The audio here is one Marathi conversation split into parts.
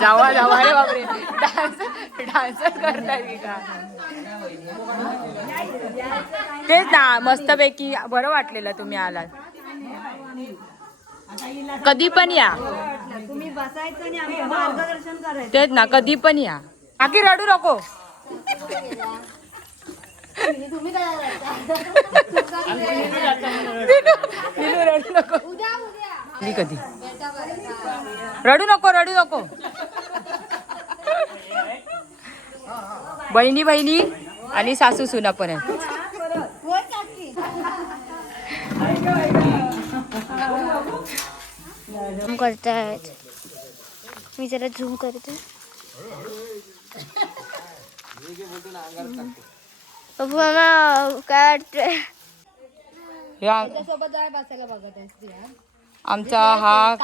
जावा जावा रे बापरे, डान्स करताय की का? तेच ना, मस्तपैकी बरं वाटलेलं तुम्ही आलात. कधी पण या, तुम्ही बसायचं आणि आमचं मार्गदर्शन करायचं. तेच ना, कधी पण या. आकी रडू नको. तुम्ही काय रडू नको. कधी रडू नको, रडू नको. बहिणी बहिणी आणि सासू सुना पण आहे. करतायत. मी जरा झूम करते. काय वाटतंय? आमचा हा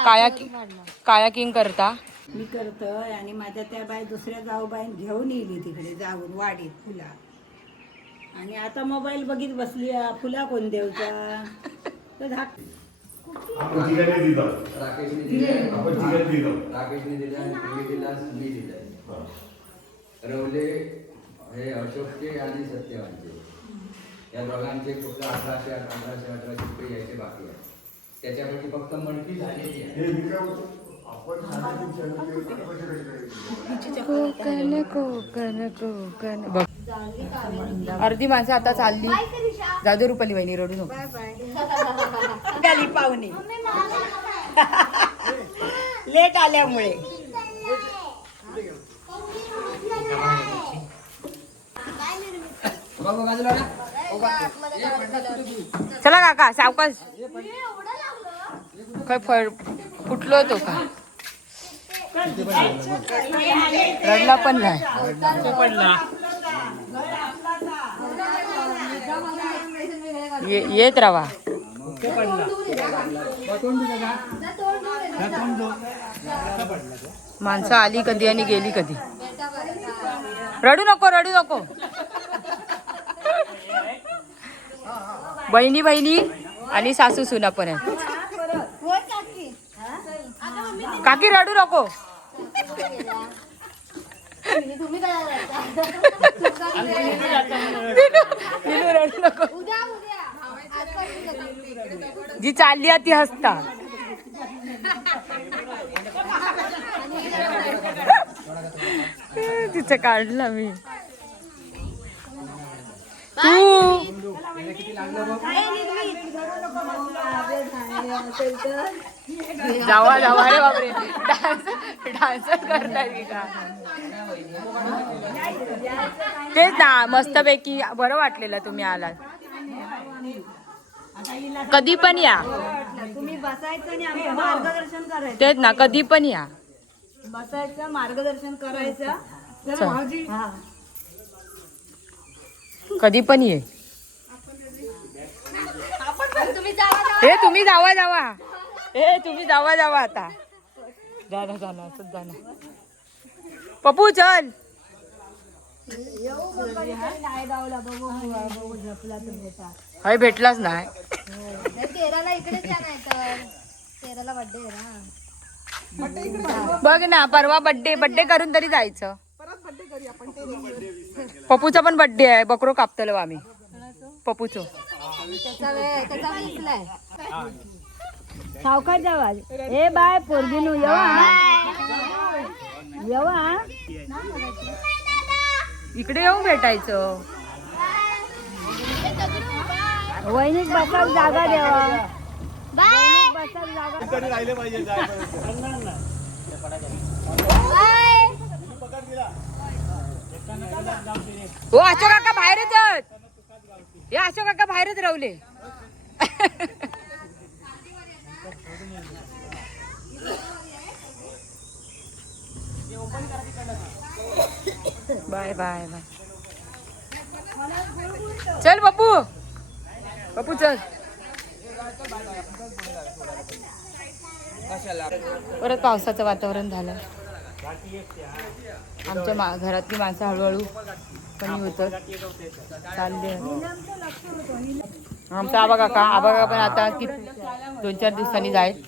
कायाकिंग करता. मी करतोय आणि माझ्या त्या बाई दुसऱ्या जाऊबाई घेऊन येईल तिकडे जाऊन वाडीत फुला. आणि आता मोबाईल बघित बसली फुला कोण देवचा तर रवले हे अशोकचे आणि सत्यवानचे या दोघांचे फक्त 1818 रुपये यायचे बाकी आहे. त्याच्यापैकी फक्त मणकी झालेली आहे. कोकण कोकण कोकण बघ, अर्धी माणसं आता चालली. जादू रुपाली वहिनी रडू नको. आली पाहुणे लेट आल्यामुळे. चला काका सावकाश. काय फुटलो तो का? रडला पण नाही. येत राहा. माणसं आली कधी आणि गेली कधी. रडू नको, रडू नको. बहिणी बहिणी आणि सासू सुना पण आहे. काकी रडू नको. तुम्ही काय रडू नको. जी चालली ती हसता. तिचं काढलं मी. तू जावा जावा रे बापरे, डान्स करताय की का? तेच ना, मस्तपैकी बरं वाटलेलं तुम्ही आलात. कधी पण या. तुम्ही बसायचं आणि आमचं मार्गदर्शन करायचं. तेच ना, कधी पण या. बसायचं मार्गदर्शन करायचं. हा कधी पण ये. हे तुम्ही जावा जावा. हे तुम्ही जावा जावा आता. जाना जाना असंच जाना. पप्पू चल. हाय भेटलाच नाही. 13ला इकडेच या नाही तर 13ला बर्थडे आहे ना. बघ ना, परवा बर्थडे करून तरी जायचं. पप्पूचा पण बर्थडे आहे. बकरो कापतलो आम्ही पप्पूचो. सावकाश जावा. ए बाय पोरगीनू येवा इकडे येऊन भेटायचं. वहिनीत बसायला जागा द्यावा. बसायला जागा राहिले पाहिजे. हो अशोक काका बाहेरच आहेत. हे अशोक काका बाहेरच रावले. Bye bye bye. चल पप्पू, पप्पू चल. परत पावसाचं वातावरण झालं. आमच्या घरातली माणसं हळूहळू कमी होतात. चालले. आमचा आबा काका पण आता 2-4 दिवसांनी जाईल.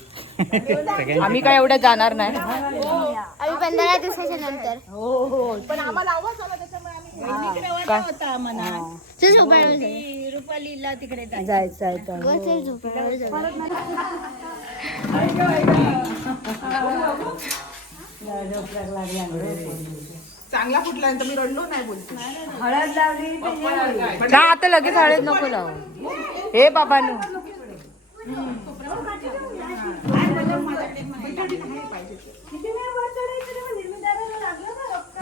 आम्ही काय एवढ्या जाणार नाही. आम्ही 15 दिवसाच्या नंतर काय? रुपालीला तिकडे जायचं आहे चांगला फुटला तर मी रडलो नाही बोलते. हळद लावली ना आता लगेच हळद नको लावू. हे बाबांनो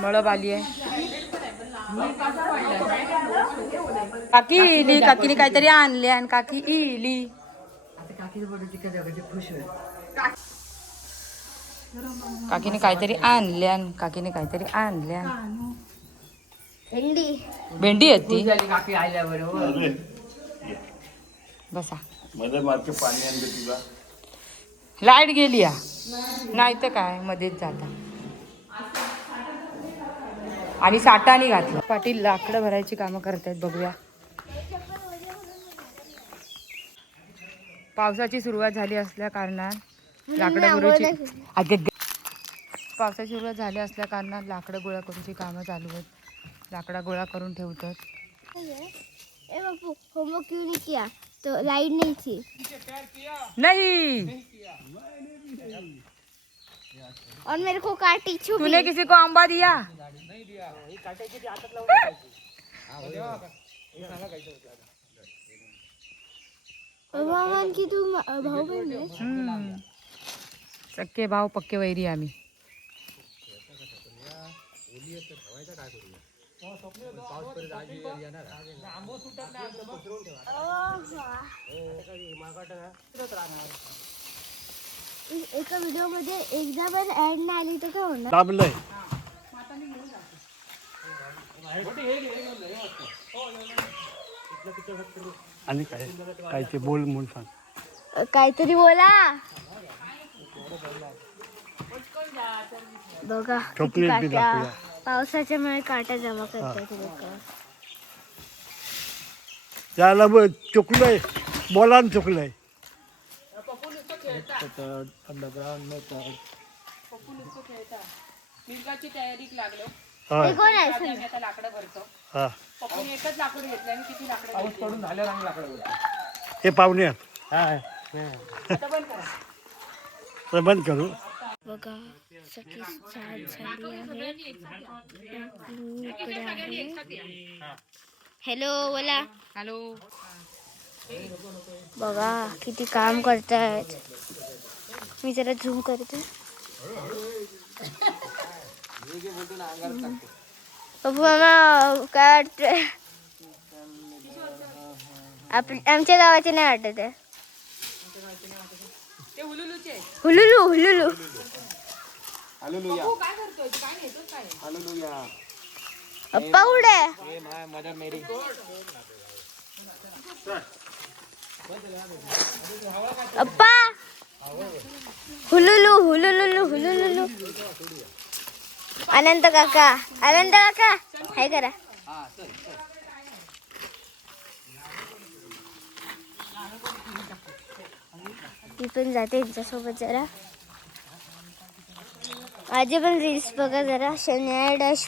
मळब आली आहे. काकी इली, काकीने काहीतरी आणले आणि काकी इली. काकीने काहीतरी आणल्या. भेंडी आहेत ती. बसा. मध्ये मार्के पाणी आणलं तुला. लाईट गेली या नाही तर काय मध्येच जाता. आणि साठाने घातलं. पाटील लाकडं भरायची कामं करतायत. बघूया. पावसाची सुरुवात झाली असल्या कारणात लाकडं भरायची पावसाची सुरुवात झाली असल्या कारणात लाकडं गोळा करूची कामं चालू आहेत. लाकडा गोळा करून ठेवतात. ए बापू होमवर्क क्यों नहीं किया? तो लाइट नहीं थी. नहीं और मेरे को काटी छुपी. तूने किसी को आंबा दिया? भगवान की तू भाऊ बहन है. सक्के भाव पक्के वैरी आम्ही. एका व्हिडिओ मध्ये एकदा पण ऍड नाही आली तर काय होणार? दाबलंय. आणि काय ते बोल म्हणून सांग. काहीतरी बोला. बघा किती चॉकलेट बी काट्या. दाखवूया. पावसाच्या मुळे काट्या जमा करतात लोक. त्याला चुकलंय. बोलान चुकलंय. हे कोण आहे सांग? हा पाऊस पडून झाल्यावर आम्ही लाकडं बोलतो. हे पाहुणे तर बंद करू. बघा सखी स्टार्ट झाली आहे. इकडे आहे. हॅलो बोला. हॅलो. बघा किती काम करतायत. मी जरा झूम करते. बाबू मामा काय वाटतंय? आमच्या गावाचे नाही वाटत आहे. हुलुलू हुलुलू. अप्पा उडे. अप्पा हुलुलू हुलुलुलू हुलुलुलू. अनंत काका हाय करा. मी पण जाते यांच्यासोबत जरा. माझे पण रील्स बघा जरा. शन्या डॅश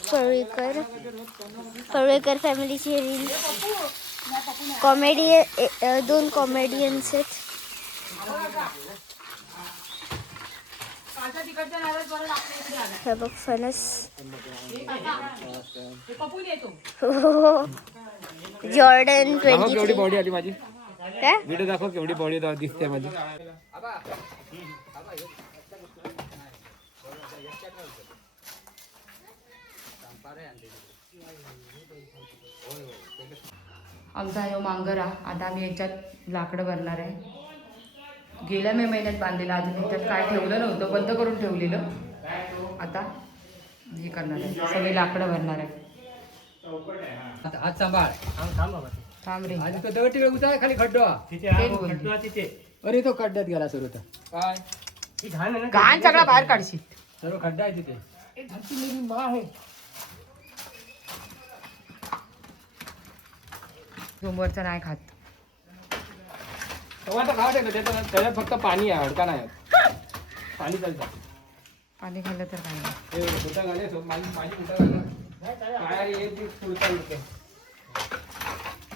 परुळेकर फॅमिलीची रील्स. कॉमेडी 2 कॉमेडियन्स आहेत. हे बघ फणस. जॉर्डन 23. बॉडी आली माझी. काय व्हिडिओ दाखव केवढी बॉडी दिसते माझी. आमचा हा मांगरा. आता आम्ही याच्यात लाकडं भरणार आहे. गेल्या मे महिन्यात बांधलेलं. अजून याच्यात काय ठेवलं नव्हतं. बंद करून ठेवलेलं. आता हे करणार आहे. सगळी लाकडं भरणार आहे. हात सांभाळ. थांब रे. आधी तो दगड तिकडे उचल खाली खड्डा. अरे तो खड्ड्यात गेला सर्व. काय घाण सगळा बाहेर काढशील. सर्व खड्डा आहे तिथे. सोमवारचं नाही खात. टमाटर खावा त्याच्यात फक्त पाणी आहे, हडका नाही आहे. पाणी चालतं. पाणी खाल्लं तर काय नाही. हे बुटा घाले, माझी बुटा घाला. काय हे ती फुलता उडतं.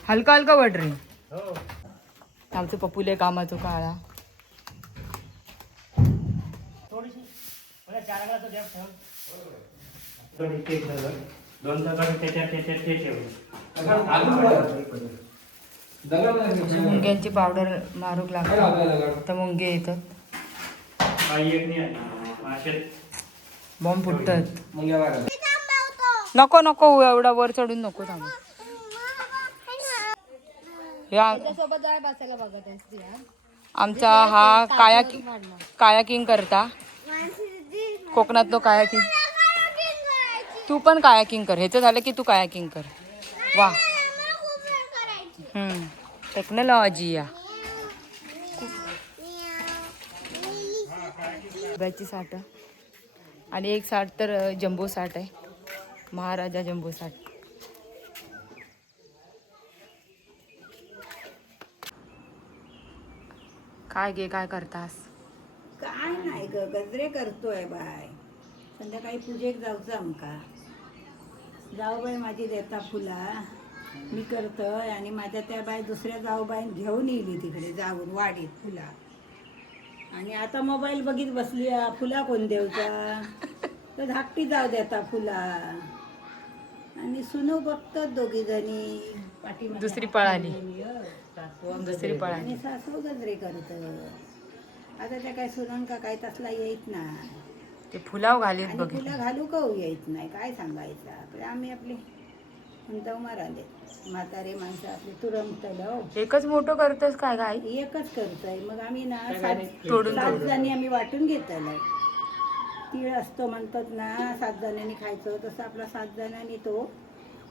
हलका हलका वड रे. हो. आमचं पप्पूले कामाचो काळा. दोन दगड त्याच्यात ते ठेवले. मुंग्यांची पावडर मारूक लागतात तर मुंगे येतात. काही एक नाही मासे बॉम्ब फुटतात. मुंग्या बाहेर. नको नको एवढा वर चढून नको थांबू. या त्याच्यासोबत जाय बसायला बघत आहेस ती, हा? आमचा हा कायाकिंग करता. कोकणात तो कायाकिंग. तू पण कायाकिंग कर. ह्याचं झालं की तू कायाकिंग कर. वा टेक्नॉलॉजी या ब्याची साठ आणि एक साठ तर जम्बो साठ आहे. महाराजा जम्बो साठ. काय गे काय करतास? काय नाही ग, गजरे करतोय बाय. संध्याकाळी पूजेक जाऊचं आमका. जाऊबाई माझी देता फुला मी करतोय आणि माझ्या त्या बाई दुसऱ्या जाऊबाईन घेऊन येईली तिकडे जाऊन वाडीत फुला. आणि आता मोबाईल बघित बसली फुला कोण देवचा तर धाकटी जाऊ देता फुला. आणि सुनू बघतात दोघी जणी पाठीमागे. दुसरी पळाली. दुसरी पळाली. आणि सासू गजरे करत. आता त्या काय सुनांका काय तसला येत ना. ते फुलाव घालीत आणि बघितलं. फुलं घालू का येत नाही काय सांगायचं. आपले आम्ही आपले म्हणता माराले म्हातारे माणसं आपले तुरमतलं एकच मोठं करतस काय काय? एकच करतोय. मग आम्ही ना तोडून सात जणी आम्ही वाटून घेतलं. तीळ असतो म्हणतात ना 7 जणांनी खायचं, तसं आपला 7 जणांनी तो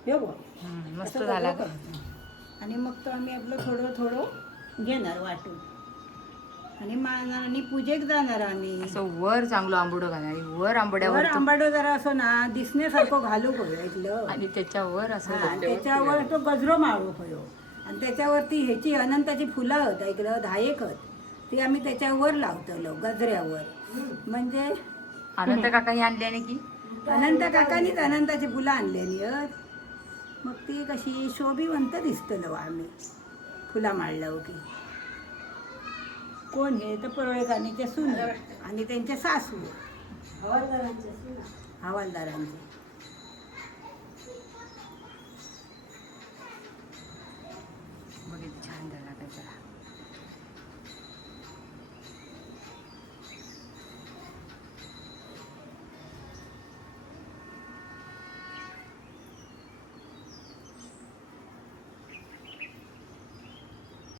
हे बघ मस्त असं झाला बघ. आणि मग तो आम्ही आपलं थोडं थोडं घेणार वाटून आणि आणि पूजेक जाणार आम्ही. असं वर चांगलं आंबोडं घाला आणि वर आंबड्यावर वर आंबाडो जरा असं ना दिसण्यासारखं घालू ऐकलं. आणि त्याच्यावर असं आणि त्याच्यावर तो गजरो माळू खयो. आणि त्याच्यावरती ह्याची अनंताची फुलं होत ऐकलं 10 खत ती आम्ही त्याच्यावर लावतलो गजऱ्यावर. म्हणजे अनंत काकाही आणल्याने की अनंत काकानीच अनंताची फुलं आणलेली आहेत. मग ती कशी शोभिवंत दिसतलो आम्ही फुला माळलं की. कोण हे तर परोळेकानी ते सून आणि त्यांचे सासू हवालदारांचे